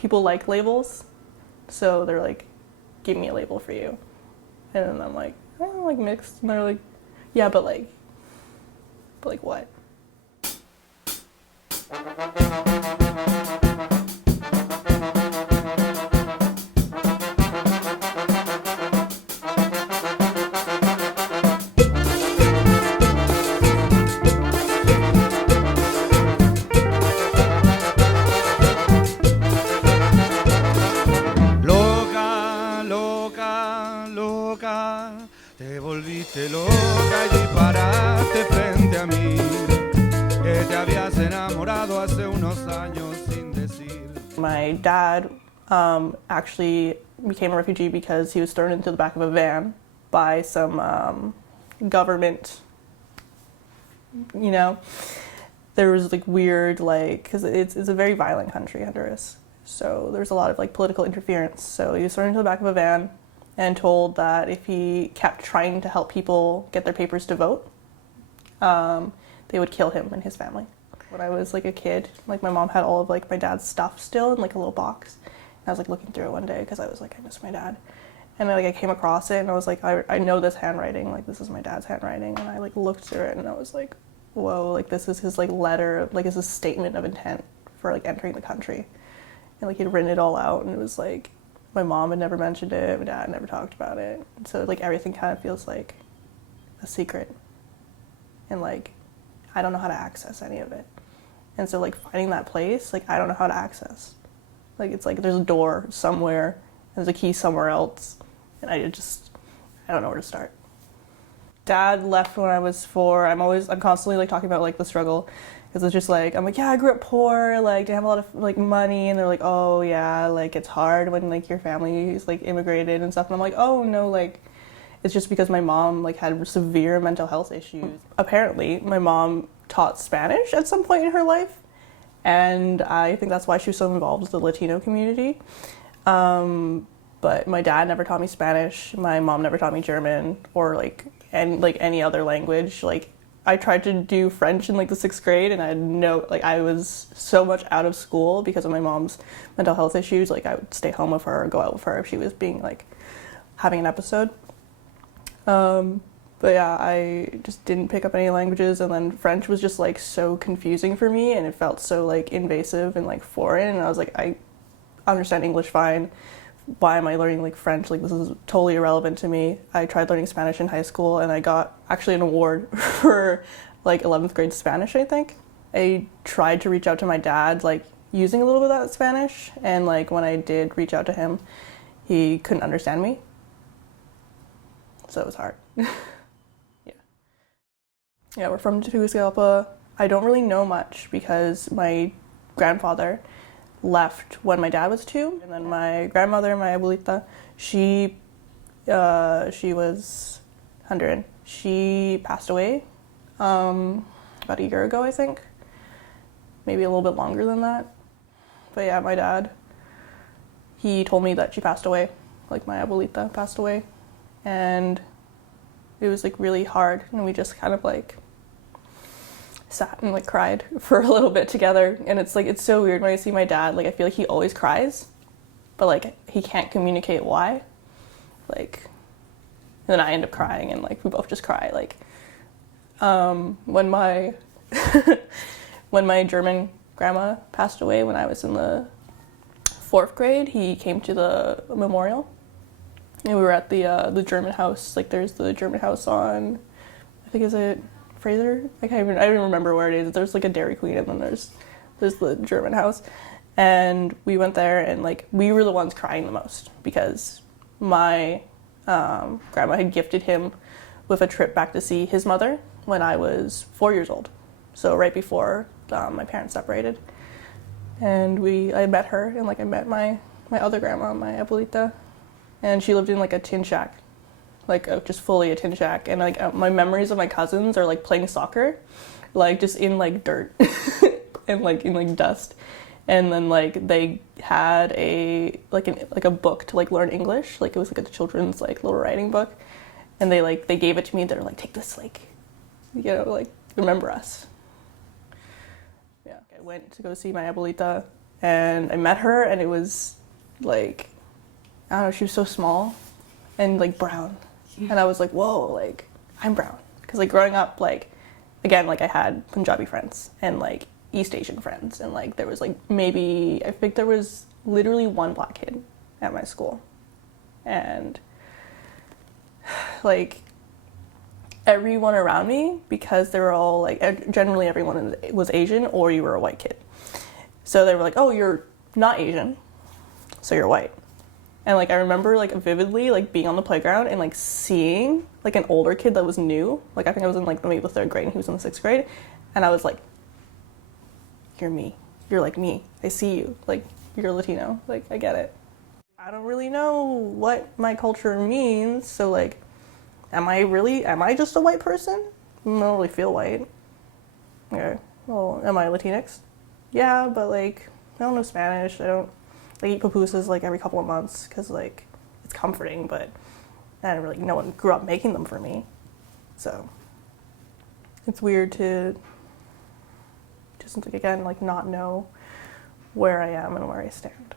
people like labels, so they're like, give me a label for you. And then I'm like, oh, like mixed. And they're like, yeah, but like what? Te volviste loca y disparaste frente a mí, que te habías enamorado hace unos años sin decir. My dad actually became a refugee because he was thrown into the back of a van by some government, you know. There was like weird, like, because it's a very violent country, Honduras. So there's a lot of like political interference. So he was thrown into the back of a van and told that if he kept trying to help people get their papers to vote, they would kill him and his family. When I was like a kid, like my mom had all of like my dad's stuff still in like a little box. And I was like looking through it one day because I was like, I miss my dad. And then, like I came across it and I was like, I know this handwriting, like this is my dad's handwriting. And I like looked through it and I was like, whoa, like this is his like letter, like it's a statement of intent for like entering the country. And like he'd written it all out and it was like, my mom had never mentioned it, my dad never talked about it. So like everything kind of feels like a secret. And like, I don't know how to access any of it. And so like finding that place, like I don't know how to access. Like it's like there's a door somewhere, there's a key somewhere else, and I don't know where to start. Dad left when I was 4. I'm constantly like talking about like the struggle. Because it's just like, I'm like, yeah, I grew up poor, like, didn't have a lot of, like, money, and they're like, oh, yeah, like, it's hard when, like, your family is, like, immigrated and stuff, and I'm like, oh, no, like, it's just because my mom, like, had severe mental health issues. Apparently, my mom taught Spanish at some point in her life, and I think that's why she was so involved with the Latino community, but my dad never taught me Spanish, my mom never taught me German, or, like, any other language, like, I tried to do French in like the 6th grade and I was so much out of school because of my mom's mental health issues. Like I would stay home with her or go out with her if she was being like having an episode. But yeah, I just didn't pick up any languages, and then French was just like so confusing for me and it felt so like invasive and like foreign, and I was like, I understand English fine. Why am I learning like French? Like this is totally irrelevant to me. I tried learning Spanish in high school and I got actually an award for like 11th grade Spanish, I think. I tried to reach out to my dad like using a little bit of that Spanish, and like when I did reach out to him, he couldn't understand me. So it was hard. Yeah, we're from Tegucigalpa. I don't really know much because my grandfather left when my dad was 2, and then my grandmother, my abuelita, she was Honduran. She passed away about a year ago, I think, maybe a little bit longer than that. But yeah, my dad, he told me that she passed away, like my abuelita passed away, and it was like really hard, and we just kind of like sat and like cried for a little bit together. And it's like, it's so weird when I see my dad, like I feel like he always cries, but like he can't communicate why, like, and then I end up crying and like we both just cry. Like when my when my German grandma passed away when I was in the 4th grade, he came to the memorial and we were at the German house. Like there's the German house on, I think, is it Fraser? I don't even remember where it is. There's like a Dairy Queen and then there's the German house. And we went there and like we were the ones crying the most because my grandma had gifted him with a trip back to see his mother when I was 4 years old. So right before my parents separated. And I met her and like I met my other grandma, my abuelita, and she lived in like a tin shack. Like just fully a tin shack, and like my memories of my cousins are like playing soccer, like just in like dirt and like in like dust, and then like they had a book to like learn English, like it was like a children's like little writing book, and they gave it to me. They're like, take this, like, you know, like remember us. Yeah, I went to go see my abuelita, and I met her, and it was like, I don't know, she was so small and like brown, and I was like, whoa, like I'm brown, because like growing up, like again, like I had Punjabi friends and like East Asian friends, and like there was like maybe, I think there was literally one black kid at my school, and like everyone around me, because they were all like, generally everyone was Asian or you were a white kid, so they were like, oh, you're not Asian, so you're white. And like I remember like vividly like being on the playground and like seeing like an older kid that was new, like I think I was in like maybe the 3rd grade and he was in the 6th grade, and I was like, you're me, you're like me, I see you, like you're Latino, like I get it. I don't really know what my culture means, so like am I just a white person? I don't really feel white. Okay, well, am I Latinx? Yeah, but like I don't know Spanish, I don't like eat pupusas like every couple of months because like it's comforting, but I didn't really, no one grew up making them for me, so it's weird to just like again like not know where I am and where I stand.